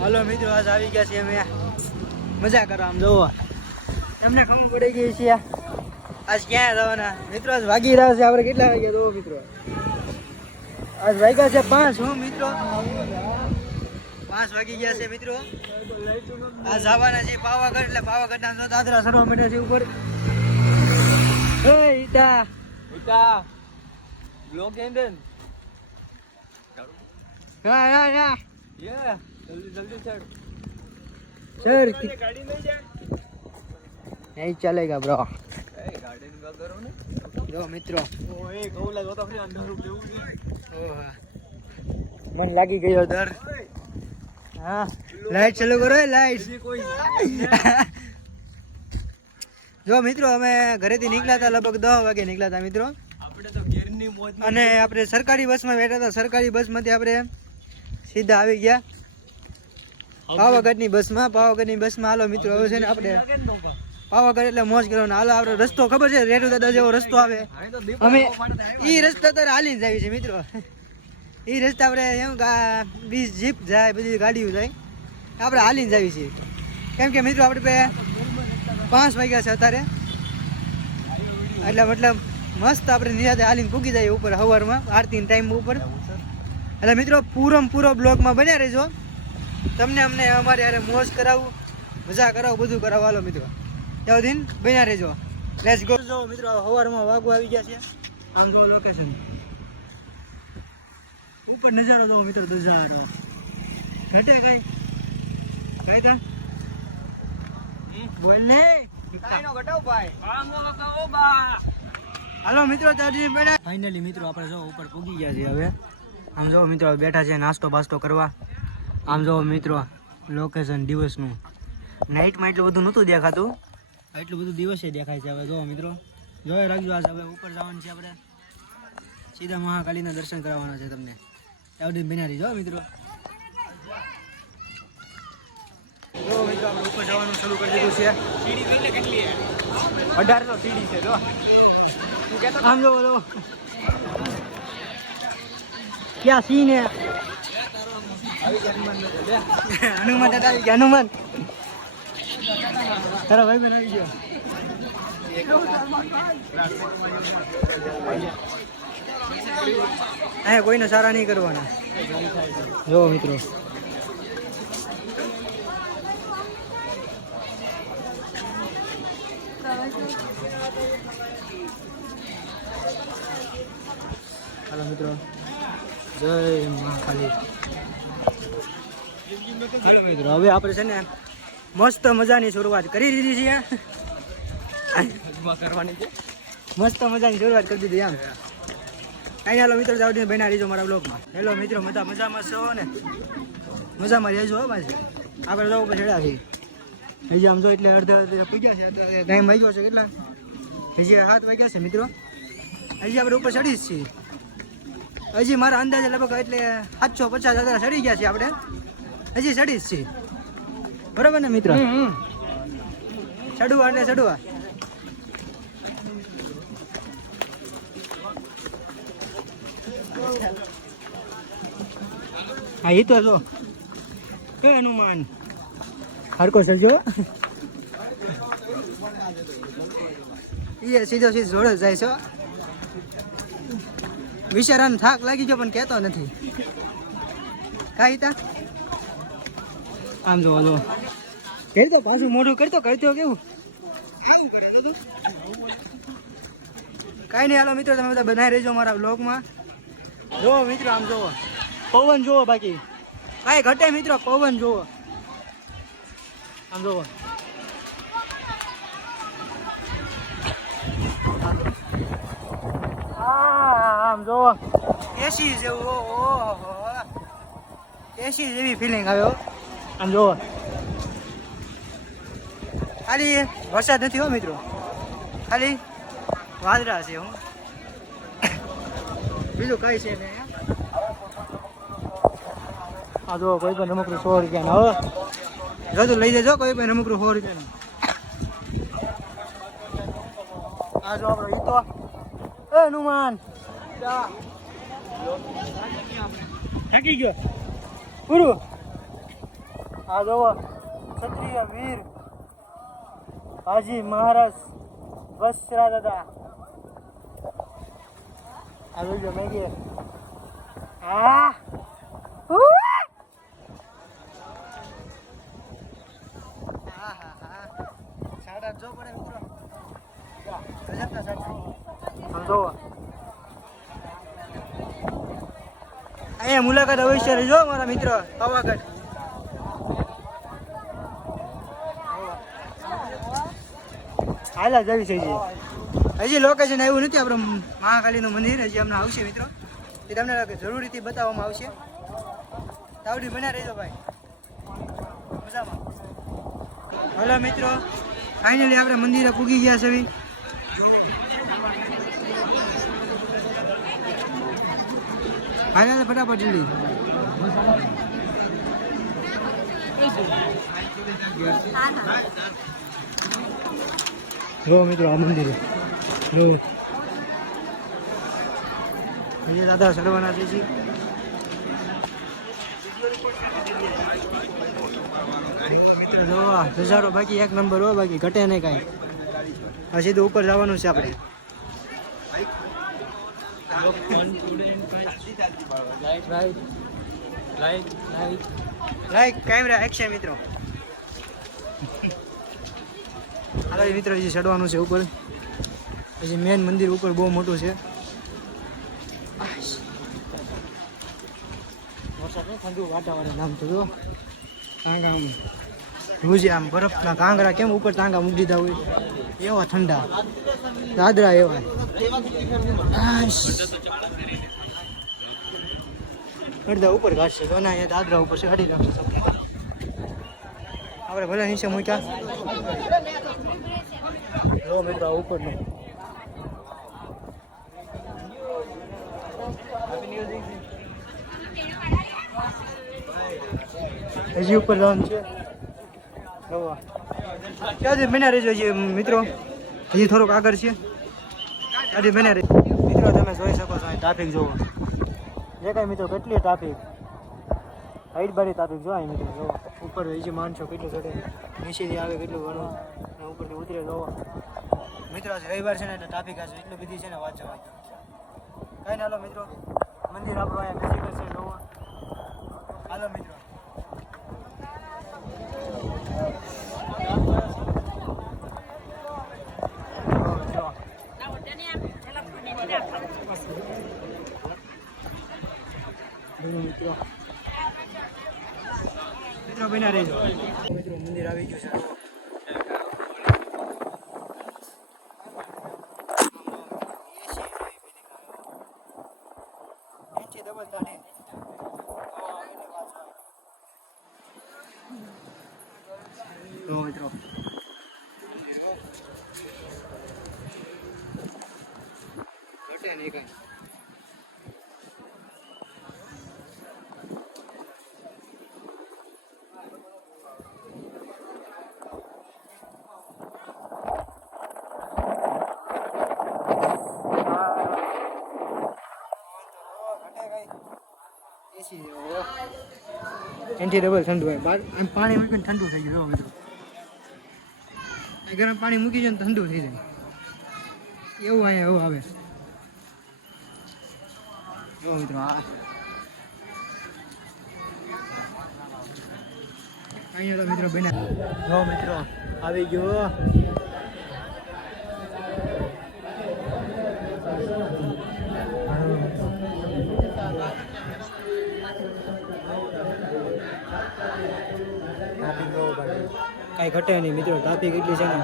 હાલો મિત્રો, આજ આવી ગયા છીએ અમે મજા કરવા. આમ જોવો, તમને ખબર પડી ગઈ છે આજ ક્યાં જવાના મિત્રો. આજ વાગી રહ્યા છે આપણે કેટલા વાગ્યા જોવો મિત્રો, આજ વાગ્યા છે 5. હું મિત્રો 5 વાગી ગયા છે મિત્રો. આજ જવાના છે પાવાગઢ. એટલે પાવાગઢના દાદરા સરવા માટે છે ઉપર. ઈટા બ્લોક એન્ડન હા હા હા યે જલ્દી ચડ સર ગાડી લઈ જા. નહીં ચલેગા બ્રો. એ ગાડી ની વાત કરો ને. જો મિત્રો, ઓય ગૌલા જોતા ફરી અંધારું દેવું છે. ઓહા મન લાગી ગયો ડર. હા લાઈટ ચાલુ કરો, લાઈટ. કોઈ જો મિત્રો, અમે ઘરેથી નીકળ્યા હતા લગભગ 10 વાગે નીકળ્યા હતા મિત્રો. આપણે તો ઘેરની મોજ. અને આપણે સરકારી બસમાં બેઠા હતા. સરકારી બસમાંથી આપણે સીધા આવી ગયા પાવાગઢની બસમાં. પાવાગઢની બસમાં હાલો મિત્રો, હવે છે ને આપણે પાવાગઢ એટલે મોજ કરવાનો. હાલો, આપણે રસ્તો ખબર છે, રેટુ દાદા જેવો રસ્તો આવે. અમે ઈ રસ્તા તો હાલીને જાય છે મિત્રો. ઈ રસ્તા આપણે એમ 20 જીપ જાય, બધી ગાડીઓ જાય, આપણે હાલીને જાવી છીએ. કેમ કે મિત્રો આપણે 5 વાગ્યા છે અત્યારે. એટલે મતલબ મસ્ત આપણે નિરાતે હાલીને પૂગી જાય ઉપર સવારમાં આરતીના ટાઈમ ઉપર. એટલે મિત્રો પૂરો બ્લોગમાં બન્યા રહેજો. તમને અમને અમારે યારે મોજ કરાવું, મજા કરાવું, બધું કરાવું. હાલો મિત્રો, ત્યાં દિન બન્યા રહેજો. Let's go. જો મિત્રો, સવારમાં વાગવા આવી ગયા છે. આમ જો લોકેશન ઉપર નજારો જો મિત્રો, નજારો ઘટે કઈ તા બોલ ને કાઈનો ઘટાવ ભાઈ. આમ બોલો તો ઓ બા. હાલો મિત્રો, ફાઇનલી મિત્રો આપણે જો ઉપર પૂગી ગયા છીએ હવે. આમ જો મિત્રો બેઠા છે નાસ્તો બાસ્તો કરવા. આમ જો મિત્રો લોકેશન દિવસનું. નાઇટમાં એટલું બધું નહોતું દેખાતું, એટલું બધું દિવસે દેખાય છે હવે. જો મિત્રો જોઈ રાખજો. આ હવે ઉપર જવાનું છે આપણે, સીધા મહાકાલીના દર્શન કરાવવાના છે તમને. ત્યાં બિના રહીજો મિત્રો. જો મિત્રો આપણે ઉપર જવાનું શરૂ કરી દીધું છે. સીડી જોઈને કેટલી હે? 1800 સીડી છે. જો આમ જો બોલો ક્યાં સીન હે. હનુમાન દાદા આવી ગયા. હનુમાન તારા ભાઈ બન આવી ગયો. અહીંયા કોઈને સારા નહીં કરવાના. જો મિત્રો હાલો મિત્રો, જય મહાકાલી. મિત્રો હવે આપણે છે ને મસ્ત મજાની શરૂઆત કરી દીધી છે. કરવાની છે. મસ્ત મજાની શરૂઆત કરી દીધી. આમ કઈ હાલો મિત્રો, જાવ બના રહીજો મારા બ્લોગમાં. હેલો મિત્રો, મજામાં છો ને? મજામાં રહેજો હો પાછી. આપણે જવું પછી ચડ્યા છીએ હજી. આમ જો એટલે અડધા પૂગ્યા છે. ટાઈમ વાગ્યો છે કેટલા? હજી 7 વાગ્યા છે મિત્રો. હજી આપણે ઉપર ચડી જ છીએ. હજી મારા અંદાજે લગભગ એટલે 750 ચડી ગયા છીએ આપણે. હજી ચડી જ છીએ, બરોબર ને મિત્ર? ચડવા એટલે ચડવા. હા એ તો જો એ હનુમાન હરકો સજો એ સીધો જોડે જ જાય છે. વિચારાને થાક લાગી ગયો પણ કહેતો નથી. કાંઈ તા આમ જો હલો કરતો પાછું મોઢું કરતો કેવું આવું કરે તો કાંઈ નહીં. હાલો મિત્રો, તમે બધા બનાવી રહેજો મારા બ્લોગમાં. જોવો મિત્રો, આમ જોવો પવન જોવો, બાકી કાંઈ ઘટે મિત્રો. પવન જોવો, આમ જોવો. આમ જોવો એસી જેવું. ઓહો, એસી જેવી ફિલિંગ આવ્યો. આમ જોવો, ખાલી વરસાદ નથી હો મિત્રો, ખાલી વાદળા છે. હું બીજું કઈ છે ને. આ જો કોઈ પણ રમકડું 100 રૂપિયાના. હવે બધું લઈ જજો, કોઈ પણ રમકડું 100 રૂપિયાનું. આ જો આપણો ઈ તો એ હનુમાન થકી ગયો પૂરું. આ જોવો ક્ષત્રિય વીર હાજી મહારાજ વસ્ત્રા દાદા. આ જોજો મેગી. હા સાડા જો પડે મિત્રો. ગજબના સાડા સમજો. અહીંયા મુલાકાત અવશ્ય લેજો મારા મિત્ર પાવાગઢ. હાલા જવી છે હજી લોકેશન આવ્યું નથી આપણે મહાકાલીનું મંદિર. હજી અમને આવશે મિત્રો, એ તમને જરૂરીથી બતાવવામાં આવશે. તાવડી બન્યા રહેજો ભાઈ મજામાં. હલો મિત્રો, ફાઇનલી આપણે મંદિરે પૂગી ગયા છે. હાલ ફટાફટ જલ્દી. જો મિત્રો આ મંદિર જો દાદા ચડવાના છે. મિત્રો જો નજારો બાકી એક નંબર હો, બાકી ઘટે નહીં કાંઈ. આ સીધું ઉપર જવાનું છે આપણે. લાઈક કેમેરા એક્શન મિત્રો. હાલો મિત્રો હજી ચડવાનું છે ઉપર. હજી મેન મંદિર ઉપર બહુ મોટું છે. વરસાદ નહીં, ઠંડુ વાતાવરણ. આમ તો જો ટાંગા આમ ભૂજે આમ બરફના કાંગરા કેમ ઉપર ટાંગા મૂકી દીધા હોય એવા ઠંડા દાદરા એવા. અડધા ઉપર ઘાસ છે તો ના અહીંયા દાદરા ઉપર છે. અડી નાખશે આપણે ભલે નીચે મૂક્યા. જો મિત્રો ઉપર નહીં. હજી ઉપર જવાનું છે. ક્યાંથી બન્યા રહેજો મિત્રો, હજી થોડુંક આગળ છે. હજી બન્યા રહેજો મિત્રો. તમે જોઈ શકો છો અહીં ટ્રાફિક જોવો જે કાંઈ મિત્રો, કેટલી ટ્રાફિક. હાઈટ બારી ટ્રાફિક જો અહીં મિત્રો. જોવો ઉપર હજી માણસો કેટલું ચડે, નીચેથી આવે કેટલું ઘણું, અને ઉપરથી ઉતરે. જોવો મિત્રો આજે રવિવાર છે ને એટલે ટ્રાફિક આજે એટલી બધી છે ને વાત જવા. કાંઈ ના. હાલો મિત્રો, મંદિર આપણું અહીંયા નજીક છે. જોવો હાલો મિત્રો. મિત્રો બન્યા રહેજો. મિત્રો મંદિર આવી ગયું છે. મિત્રો ઘટે નહીં કાંઈ. એનથી ડબલ ઠંડુ હોય. પાણી મૂકીને ઠંડુ થઈ ગયું મિત્રો. ગરમ પાણી મૂકી જાય ને ઠંડુ થઈ જાય એવું અહીંયા એવું આવે. જો મિત્રો અહીંયા તો મિત્રો બન્યા. જો મિત્રો આવી ગયો. કાંઈ ઘટે નહીં મિત્રો, ટ્રાફિક એટલી છે ને.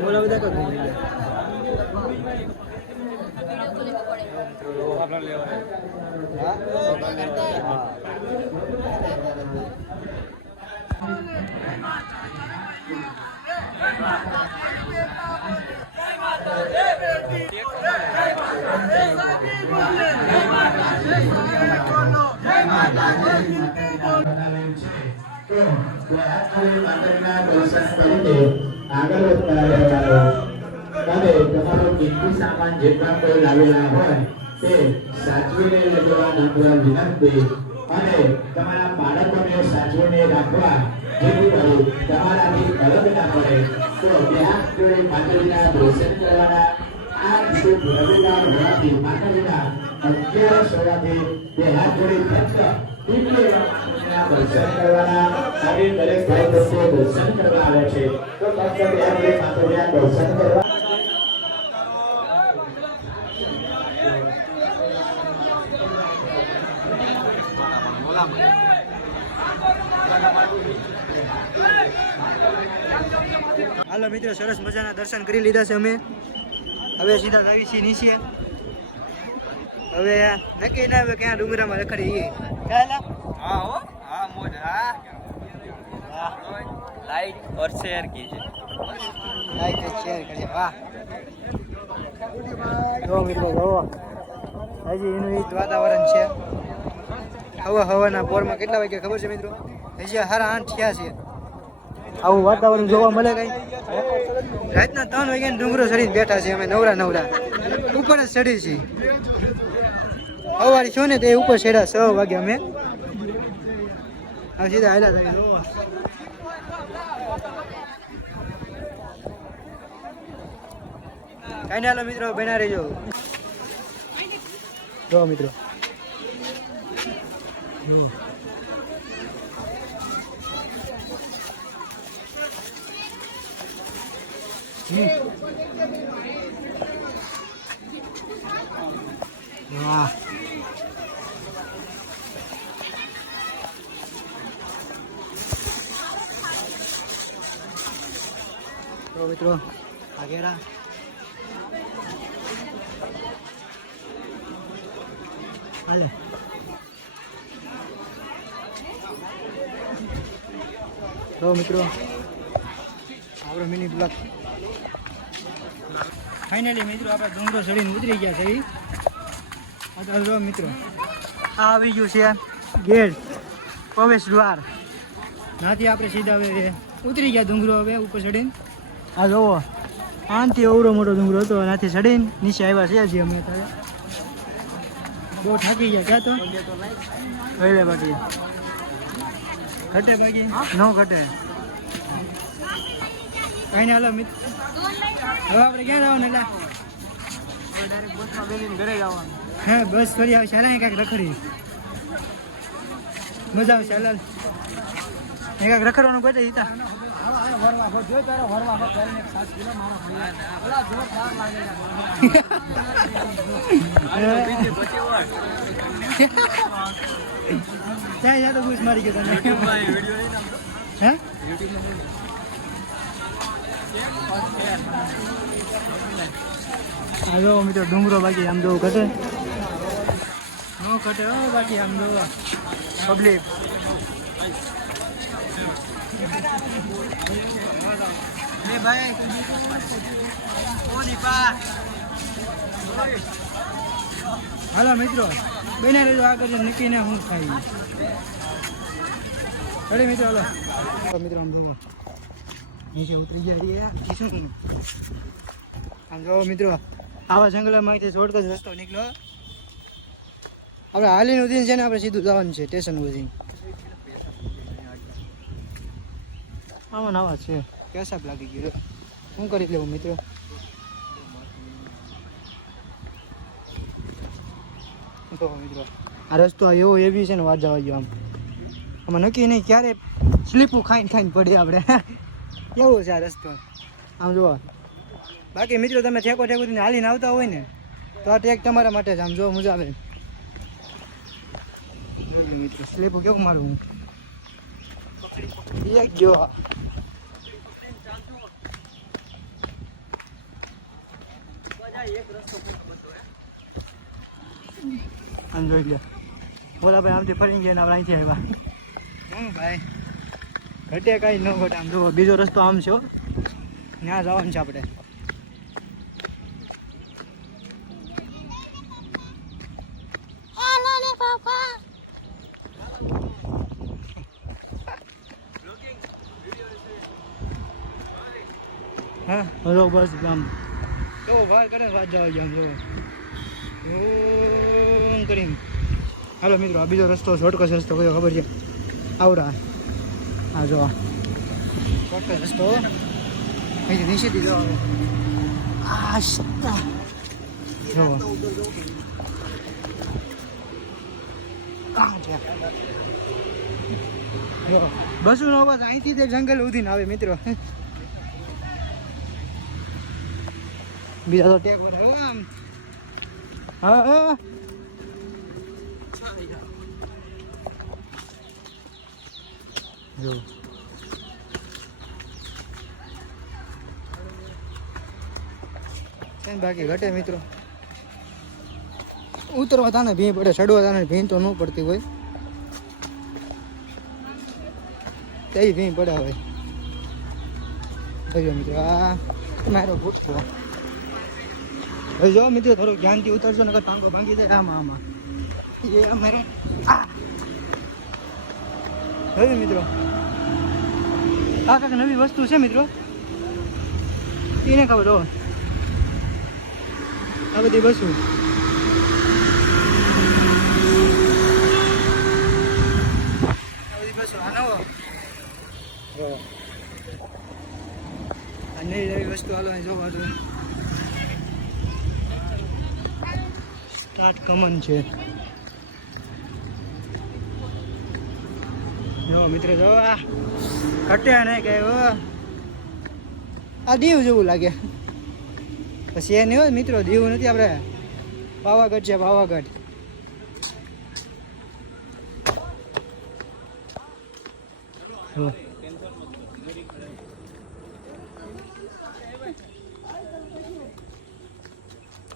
બોલા બધા કઈ આગળ વધતા રહેવાનો. તમારો કિંમતી સામાન જેટલા કોઈ લાવેલા હોય તે સાચવીને લેવા નમ્ર વિનંતી અને તમારા બાળકોને સાચવીને રાખવા જેથી કરી તમારાથી અલગ ના પડે તો બે હાથ જોડી માતાજીના દર્શન કરવાના આ શુભ રવિવાર હોવાથી માતાજીના 11 સવારથી બે હાથ જોડી ફક્ત દિવ્યના દર્શન કરવાના અને દરેક ભાઈ લોકો દર્શન કરવા આવે છે તો ફક્ત બે હાથ જોડી માતાજીના દર્શન કરવા હાલો મિત્રો, સરસ મજાના દર્શન કરી લીધા છે અમે. હવે સીધા આવી છીએ નીચે. હવે નક્કી ના આવે ક્યાં ડુંગરામાં રખડી હા હો હા મોજ હા લાઈક और शेयर कीजिए લાઈક શેર કરીએ. વાહ જો મિત્રો જોવો, હજી એનું એ જ વાતાવરણ છે. હવાના પોરમાં કેટલા વાગ્યા ખબર છે મિત્રો? હજી 8:30 થયા છે. આવું વાતાવરણ જોવા મળે કઈ? રાતના 3 વાગ્યા ડુંગરો ચડીને બેઠા છે અમે, નવરા ઉપર જ ચડી છીએ. સવારે છો ને તે ઉપર ચડ્યા 6 વાગે અમે. હવે સીધા હાલ્યા થાય જોવા. કઈ હાલો મિત્રો, બના રહેજો. જો મિત્રો વાહ તો મિત્રો આગેરા હાલે તો મિત્રો આપણો મિની બ્લોગ ફાઇનલી મિત્રો આપણે ડુંગરો ચડીને ઉતરી ગયા છે. અત્યારે જો મિત્રો આ આવી ગયું છે ગેટ, પ્રવેશ દ્વાર. ત્યાંથી આપણે સીધા હવે ઉતરી ગયા ડુંગરો. હવે ઉપર ચડીને આ જોવો, આનથી અવરો મોટો ડુંગરો હતો, ત્યાંથી ચડીને નીચે આવ્યા છે હજી અમે. અત્યારે બહુ થાકી ગયા. ક્યાં તો વહેલે બાકી ઘટે, બાકી ન ઘટે. કઈ ના હાલો મિત્ર, હવે આપણે ક્યાં જવાનું? એટલે ડાયરેક્ટ બસમાં બેસીને ઘરે જવાનું. હા બસ ફરી આવશે. હાલ કાંઈક રખડી મજા આવશે. હાલ કાંઈક રખડવાનું કોઈ હિતા ત્યાં તો બુશ મારી ગયો તને. હે આ જો મિત્રો ડુંગરો, બાકી આમ જોવું ઘટે ન ઘટે હો. બાકી આમ જો પબ્લિક ભાઈ હાલો મિત્રો, બના રહેજો. આગળ નક્કી ના હું ખાઈ અરે મિત્રો. હાલો મિત્રો, આમ જોવો નીચે ઉતરી જાય. શું કહું આમ જો મિત્રો, આવા જંગલમાંથી શોર્ટકટ રસ્તો નીકળ્યો. આપણે હાલીને ઉતરીને છે ને આપણે સીધું જવાનું છે સ્ટેશન સુધી. આમાં આવા છે કેસાપ લાગી ગયો. શું કરી લેવું મિત્રો? તો મિત્રો આ રસ્તો એવો એવી છે ને વાત જવા ગયો. આમાં નક્કી નહીં ક્યારે સ્લીપું ખાઈને પડી આપણે. કેવો છે આ રસ્તો આમ જોવા. બાકી મિત્રો તમે ઠેકો હાલીને આવતા હોય ને તો આ ટેક તમારા માટે જ. આમ જો મજા આવે મિત્રો. સ્લીપું કેવું મારું એક ગયો. આમ જોઈ લે બોલા ભાઈ, આમથી ફરી ગયા ને આપણે અહીંથી આવ્યા. હું ભાઈ ઘટે કાંઈ ન ઘટે. આમ જુઓ બીજો રસ્તો આમ છે, ત્યાં જવાનું છે આપણે. હા બરોબર બસ. આમ જો ભાઈ કરે વાત જવા ગયા. આમ જો ઓમ કરીમ. હાલો મિત્રો, આ બીજો રસ્તો શોર્ટકટ રસ્તો કયો ખબર છે? આવડા હા જો શોર્ટકટ રસ્તો અહીંથી નીચેથી જો આ સત્તા જો બસુનો અવાજ અહીંથી તે જંગલ ઉધીને આવે મિત્રો. બીજા તો ટેક બનાવે આમ. હા હા જો બાકી ઘટે મિત્રો. ઉતરવા તાને ભીં પડે, ચડવા તાને ભીં તો ન પડતી હોય, તે ભીં પડે હોય. મિત્રો આ મારો ભૂટકો જો મિત્રો, થોડુંક ધ્યાનથી ઉતરજો ને ટાંગો ભાંગી જાય. આમાં આમાં એ અમારે હવે મિત્રો આ કાંઈક નવી વસ્તુ છે મિત્રો, એને ખબર હો. આ બધી બસો આ નવો નવી નવી વસ્તુ હાલો જોવા દો. સ્ટાર્ટ કમન છે જો મિત્રો. જો આ કટ્યા નહીં કે આ દીવ જેવું લાગે. પછી એ નહીં હોય મિત્રો, દીવ નથી, આપણે પાવાગઢ છે. પાવાગઢ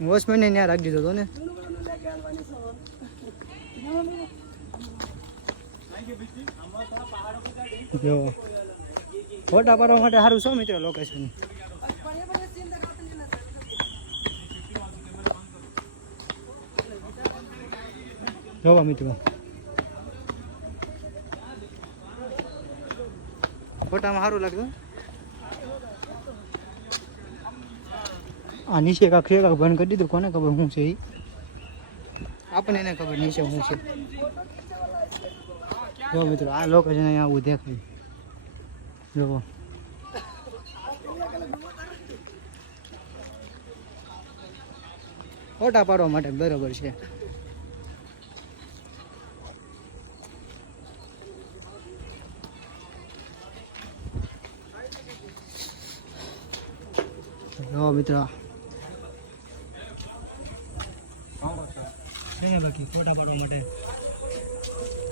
વોચમેન ને ત્યાં રાખી દીધો હતો ને. જો ફોટા પાડવા માટે સારું છો મિત્રો લોકેશન. જોવા મિત્રો ફોટામાં સારું લાગ્યું. આ નીચે કાંક છે, કાંક બંધ કરી દીધું, કોને ખબર શું છે એ, આપણને એને ખબર નીચે શું છે. જો મિત્રો આ લોકેશન અહીંયા આવું દેખાય. જો ફોટા પાડવા માટે બરોબર છે. જો મિત્રો બાકી ફોટા પાડવા માટે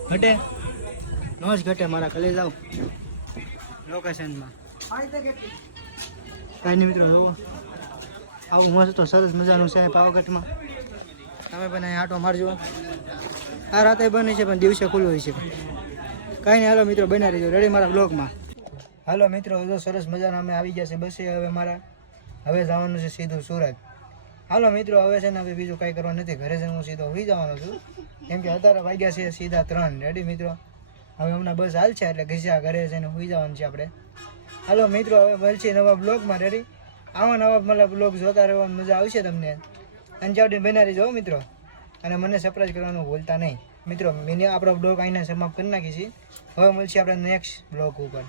ઘટે ન જ ઘટે. મારા કલે જાઓ લોકેશનમાં કાંઈ નહીં મિત્રો. જુઓ આવું મસ્ત સરસ મજાનું છે પાવાગઢમાં. તમે પણ અહીં આટો મારજો. આ રાતે બને છે પણ દિવસે ખુલ્લું હોય છે. કાંઈ નહીં, હાલો મિત્રો બના રહીજો રેડી મારા બ્લોગમાં. હાલો મિત્રો, જો સરસ મજાના અમે આવી ગયા છે બસે. હવે મારા હવે જવાનું છે સીધું સુરત. હાલો મિત્રો હવે છે ને હવે બીજું કાંઈ કરવાનું નથી, ઘરે જઈને હું સીધો હોઈ જવાનો છું, કેમ કે અત્યારે વાગ્યા છે સીધા 3. રેડી મિત્રો, હવે હમણાં બસ હાલ છે એટલે ઘીસા ઘરે જઈને હોઈ જવાનું છે આપણે. હાલો મિત્રો હવે મળશે નવા બ્લોગમાં. રેડી આવા નવા મતલબ બ્લોગ જોતા રહેવાની મજા આવશે તમને. અંજાવડી બનાવી જાઓ મિત્રો, અને મને સરપ્રાઈઝ કરવાનું ભૂલતા નહીં મિત્રો. મેં આપણો બ્લોગ અહીંને સમાપ્ત કરી નાખી છે. હવે મળશે આપણે નેક્સ્ટ બ્લોગ ઉપર.